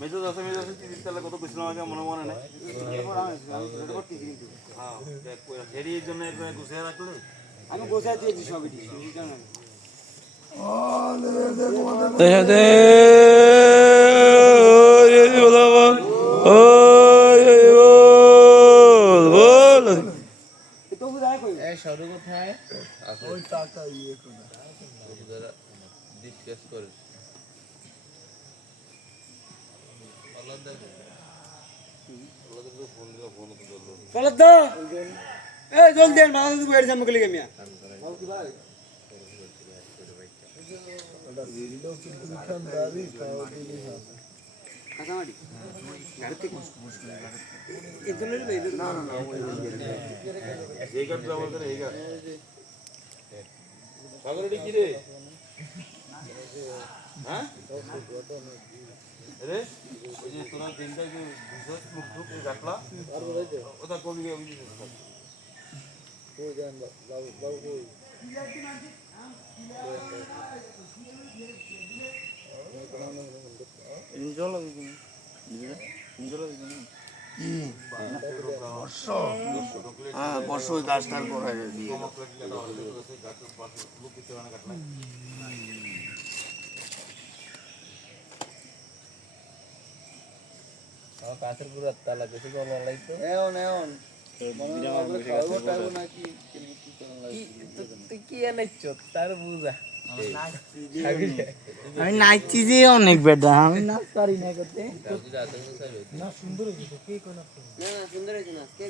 মেজাজ আছে তাহলে কত কইছিলাম আগে মনে নাই হ্যাঁ এর জন্য গুছিয়ে রাখলে আমি গোছাই দিয়েছি সবই সরু কোথায় ওই টাকা ইয়ে করে ডিসকাস করে জলদি আর মাথা দুটো বেড়ে যাবো গেলে মিয়া কাঁচামাটি গাড়ি থেকে না না না এই কাজ ব্যবহার করে এই কাজ সাগরটি কি রে হ্যাঁ রে ওই যে তোরা দিনটা যে বিশেষ মুখ ঢুক রাখলা ওটা কবি আমি বর্ষ ওই গাছটার গোড়ায় দিয়ে কাছের পুরা তালা বেশি গলা লাগতো কি এনেছ তার বুঝা আমি নাচছি যে অনেক বেটা আমি নাচ পারি না করতে না সুন্দর হয়েছে কে কোন না সুন্দর হয়েছে না কে